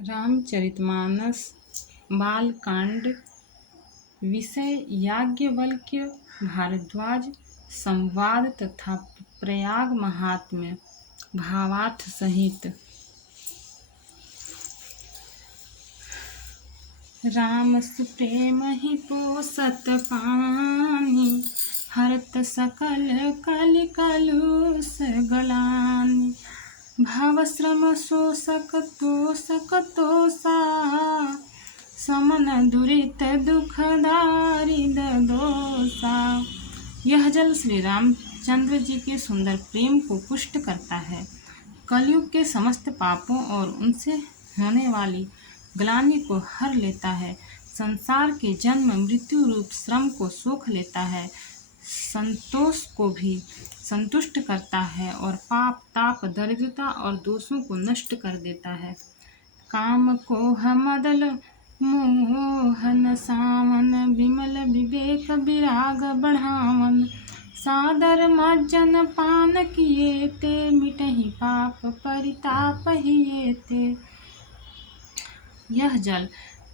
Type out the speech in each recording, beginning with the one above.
रामचरितमानस बालकांड। विषय याज्ञवल्क्य भारद्वाज संवाद तथा प्रयाग महात्म्य भावार्थ सहित। राम सुप्रेम ही पोसत पानी, हरत सकल कलि कलुष गलानि। भव श्रम शोषक तोषक तोषा, समन दुरित दुख दारिद दोषा। यह जल श्री रामचंद्र जी के सुंदर प्रेम को पुष्ट करता है, कलयुग के समस्त पापों और उनसे होने वाली ग्लानि को हर लेता है, संसार के जन्म मृत्यु रूप श्रम को सोख लेता है, संतोष को भी संतुष्ट करता है और पाप ताप दरिद्रता और दोषों को नष्ट कर देता है। काम कोह मदल मोहन सावन, विमल विवेक विराग बढ़ावन। सादर मज्जन पान किए ते, मिटहि पाप परिताप हिए ते। यह जल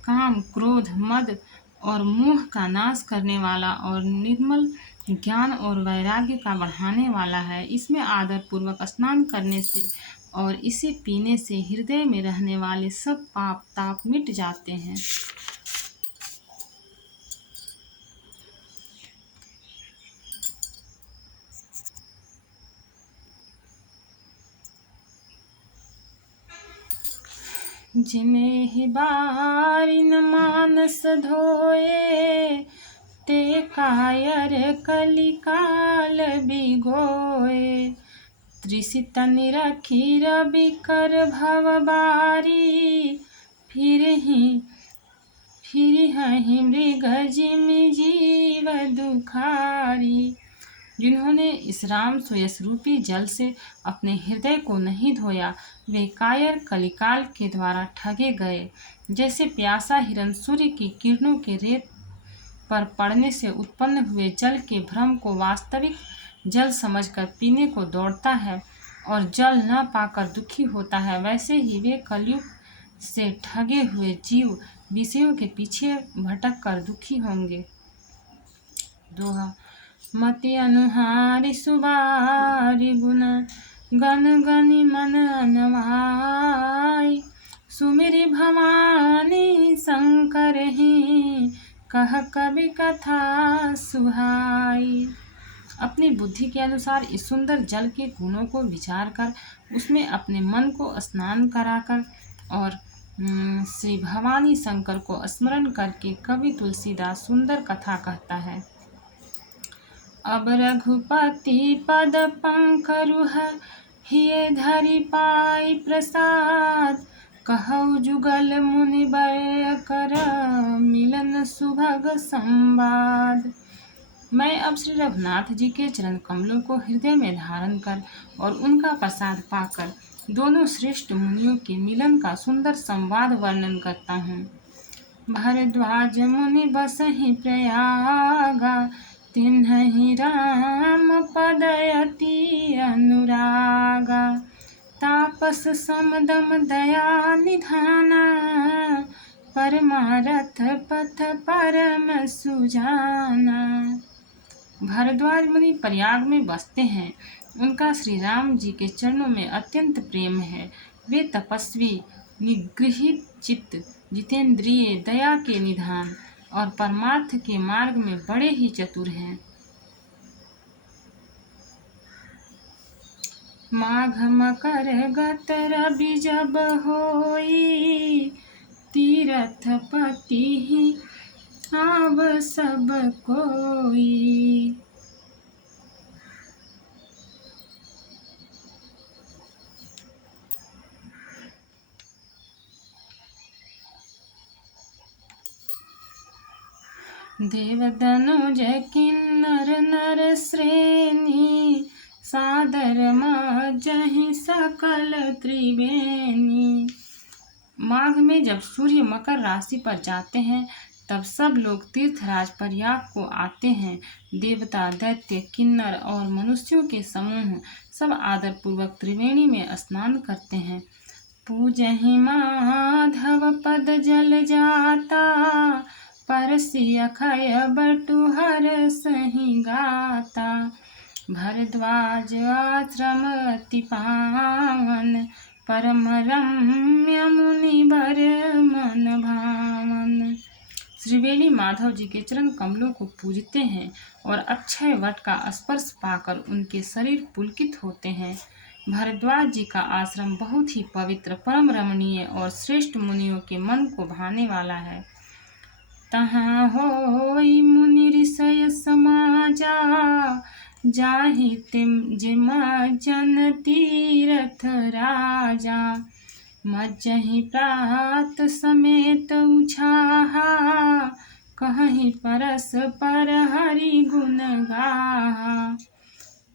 काम क्रोध मद और मोह का नाश करने वाला और निर्मल ज्ञान और वैराग्य का बढ़ाने वाला है। इसमें आदर पूर्वक स्नान करने से और इसे पीने से हृदय में रहने वाले सब पाप ताप मिट जाते हैं। जिन्हें बारिन मानस धोए, ते कायर कलिकाल बिगोए। त्रिसित निरखी रवि कर भव बारी, फिर हहि मृग जिमि जीव दुखारी। जिन्होंने इस राम सुयस रूपी जल से अपने हृदय को नहीं धोया, वे कायर कलिकाल के द्वारा ठगे गए। जैसे प्यासा हिरन सूर्य की किरणों के रेत पर पड़ने से उत्पन्न हुए जल के भ्रम को वास्तविक जल समझकर पीने को दौड़ता है और जल न पाकर दुखी होता है, वैसे ही वे कलयुग से ठगे हुए जीव विषयों के पीछे भटक कर दुखी होंगे। दोहा। मति अनुहारी सुबारी गुण, गन गनि मन अनवाई। सुमिरि भवानी शंकर ही, कह कवि कथा सुहाई। अपनी बुद्धि के अनुसार इस सुंदर जल के गुणों को विचार कर उसमें अपने मन को स्नान कराकर और श्री भवानी शंकर को स्मरण करके कवि तुलसीदास सुंदर कथा कहता है। अब रघुपति पद पंकरुह, हिये धरि पाई प्रसाद। कहु जुगल मुनि बर कर, मिलन सुभग संवाद। मैं अब श्री रघुनाथ जी के चरण कमलों को हृदय में धारण कर और उनका प्रसाद पाकर दोनों श्रेष्ठ मुनियों के मिलन का सुंदर संवाद वर्णन करता हूँ। भारद्वाज मुनि बसहि प्रयागा, तिन्हि राम पद अति अनुरागा। तापस समदम दया निधाना, परमारथ पथ परम सुजाना। भारद्वाज मुनि प्रयाग में बसते हैं, उनका श्री राम जी के चरणों में अत्यंत प्रेम है। वे तपस्वी, निगृहित चित्त, जितेंद्रिय, दया के निधान और परमार्थ के मार्ग में बड़े ही चतुर हैं। माघ मकर गत रवि जब होई, तीरथ पति ही आव सब कोई। देवदनुज किन्नर नर श्रेणी, सादर मज्जहि सकल त्रिवेणी। माघ में जब सूर्य मकर राशि पर जाते हैं, तब सब लोग तीर्थराज प्रयाग को आते हैं। देवता, दैत्य, किन्नर और मनुष्यों के समूह सब आदर पूर्वक त्रिवेणी में स्नान करते हैं। पूजहि माधव पद जल जाता, परसी अखय बटु हर सही गाता। भरद्वाज आश्रम अति पावन, परम रम्य मुनि बर मन भावन। त्रिवेणी माधव जी के चरण कमलों को पूजते हैं और अक्षय वट का स्पर्श पाकर उनके शरीर पुलकित होते हैं। भरद्वाज जी का आश्रम बहुत ही पवित्र, परम रमणीय और श्रेष्ठ मुनियों के मन को भाने वाला है। तहाँ होई मुनि ऋषय समाजा, जाहि तिम जिम जन तीरथ राजा। मज्जहि प्रात समेत उछाहा, कहहि परस पर हरि गुण गाहा।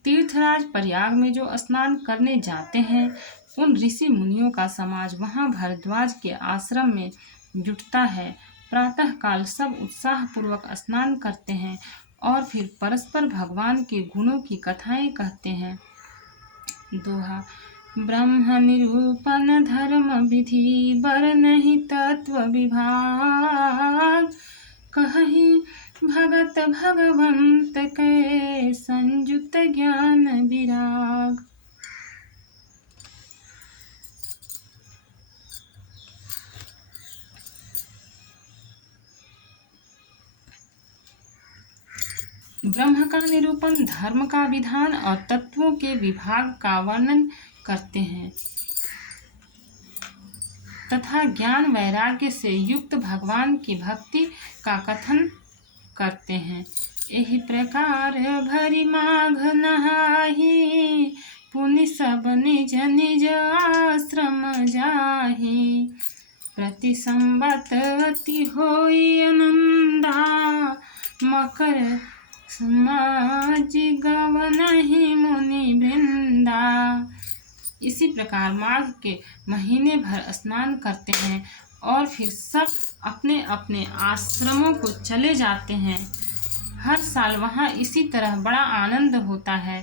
तीर्थराज प्रयाग में जो स्नान करने जाते हैं, उन ऋषि मुनियों का समाज वहां भरद्वाज के आश्रम में जुटता है। प्रातः काल सब उत्साह पूर्वक स्नान करते हैं और फिर परस्पर भगवान के गुणों की कथाएं कहते हैं। दोहा। ब्रह्म निरूपण धर्म विधि, बरनहि तत्व विभाग। कहहि भगत भगवंत कै, संयुत ज्ञान विराग। ब्रह्म का निरूपण, धर्म का विधान और तत्वों के विभाग का वर्णन करते हैं तथा ज्ञान वैराग्य से युक्त भगवान की भक्ति का कथन करते हैं। एहि प्रकार भरी माघ नहाहि, पुनि सब निज निज आश्रम जाहि। प्रति संवत अति होई आनंदा, मकर समाज गवनहि मुनि वृंदा। इसी प्रकार माघ के महीने भर स्नान करते हैं और फिर सब अपने अपने आश्रमों को चले जाते हैं। हर साल वहाँ इसी तरह बड़ा आनंद होता है।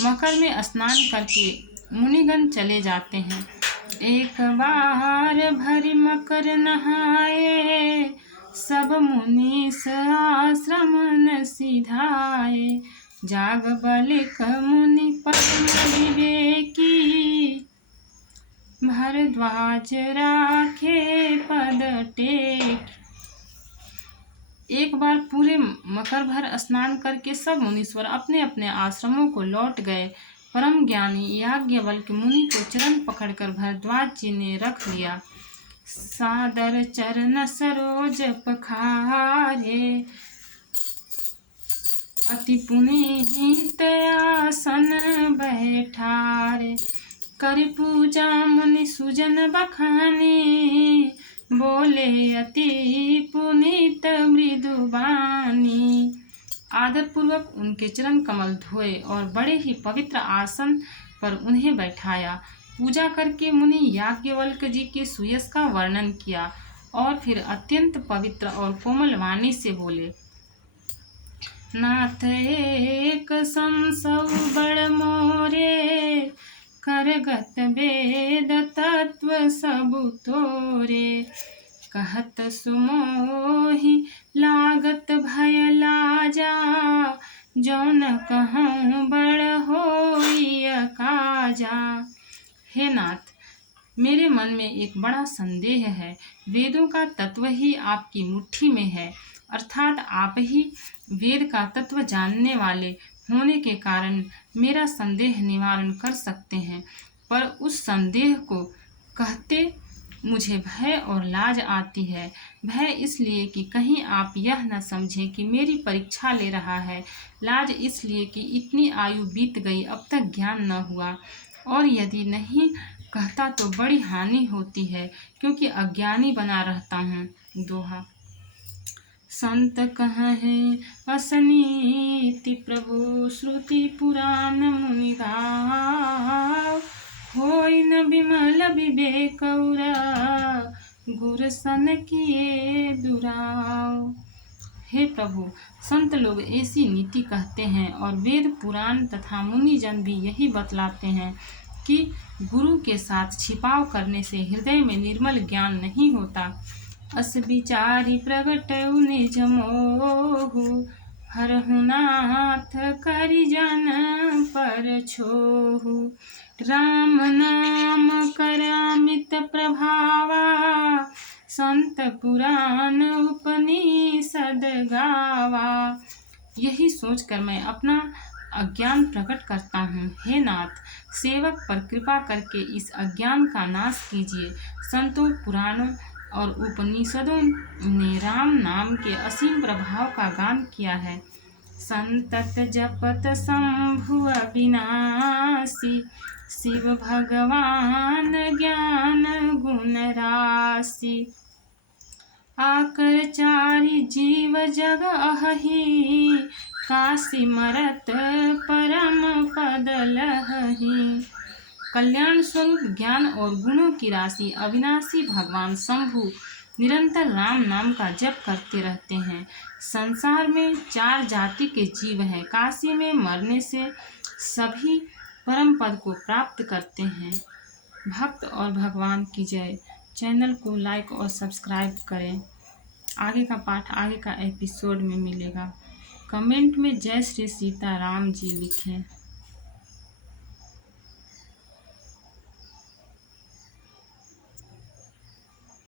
मकर में स्नान करके मुनिगण चले जाते हैं। एक बार भरी मकर नहाए, सब मुनीस आश्रम न सिधाए। जाग बलिक मुनि परम विवेकी, भरद्वाज राखे पद टेक। एक बार पूरे मकर भर स्नान करके सब मुनीश्वर अपने अपने आश्रमों को लौट गए। परम ज्ञानी याज्ञवल्क्य मुनि को चरण पकड़कर भरद्वाज जी ने रख लिया। सादर चरण सरोज पखारे, अति पुनीत आसन बैठारे। कर पूजा मुनि सुजन बखानी, बोले अति पुनीत मृदुबानी। आदर पूर्वक उनके चरण कमल धोए और बड़े ही पवित्र आसन पर उन्हें बैठाया। पूजा करके मुनि याज्ञवल्क्य जी के सुयश का वर्णन किया और फिर अत्यंत पवित्र और कोमल वाणी से बोले। नाथ एक संसौ बड़ मोरे, करगत वेद तत्व सबु तोरे। कहत सुमोहि लागत भय लाजा, जौन कहूँ बड़ होई काजा। हे नाथ, मेरे मन में एक बड़ा संदेह है। वेदों का तत्व ही आपकी मुट्ठी में है, अर्थात आप ही वेद का तत्व जानने वाले होने के कारण मेरा संदेह निवारण कर सकते हैं। पर उस संदेह को कहते मुझे भय और लाज आती है। भय इसलिए कि कहीं आप यह न समझें कि मेरी परीक्षा ले रहा है। लाज इसलिए कि इतनी आयु बीत गई, अब तक ज्ञान न हुआ, और यदि नहीं कहता तो बड़ी हानि होती है, क्योंकि अज्ञानी बना रहता हूँ। दोहा। संत कहे असनीति प्रभु, श्रुति पुराण मुनि गाव। होई न विमल विवेक गुर सन किए दुराव। हे प्रभु, संत लोग ऐसी नीति कहते हैं और वेद पुराण तथा मुनिजन भी यही बतलाते हैं कि गुरु के साथ छिपाव करने से हृदय में निर्मल ज्ञान नहीं होता। अस विचारी प्रगटउ निज मोहु, हरहु नाथ करि जन पर छोहु। राम नाम करामित प्रभावा, संत पुराण उपनिषद गावा। यही सोचकर मैं अपना अज्ञान प्रकट करता हूँ। हे नाथ, सेवक पर कृपा करके इस अज्ञान का नाश कीजिए। संतों, पुराणों और उपनिषदों ने राम नाम के असीम प्रभाव का गान किया है। संतत जपत शंभु अविनाशी, शिव भगवान ज्ञान गुण राशि। आकर चारि जीव जग अहि, काशी मरत परम पद लहहि। कल्याण स्वरूप ज्ञान और गुणों की राशि अविनाशी भगवान शंभु निरंतर राम नाम का जप करते रहते हैं। संसार में 4 जाति के जीव हैं। काशी में मरने से सभी परम पद को प्राप्त करते हैं। भक्त और भगवान की जय। चैनल को लाइक और सब्सक्राइब करें। आगे का पाठ आगे का एपिसोड में मिलेगा। कमेंट में जय श्री सीताराम जी लिखें।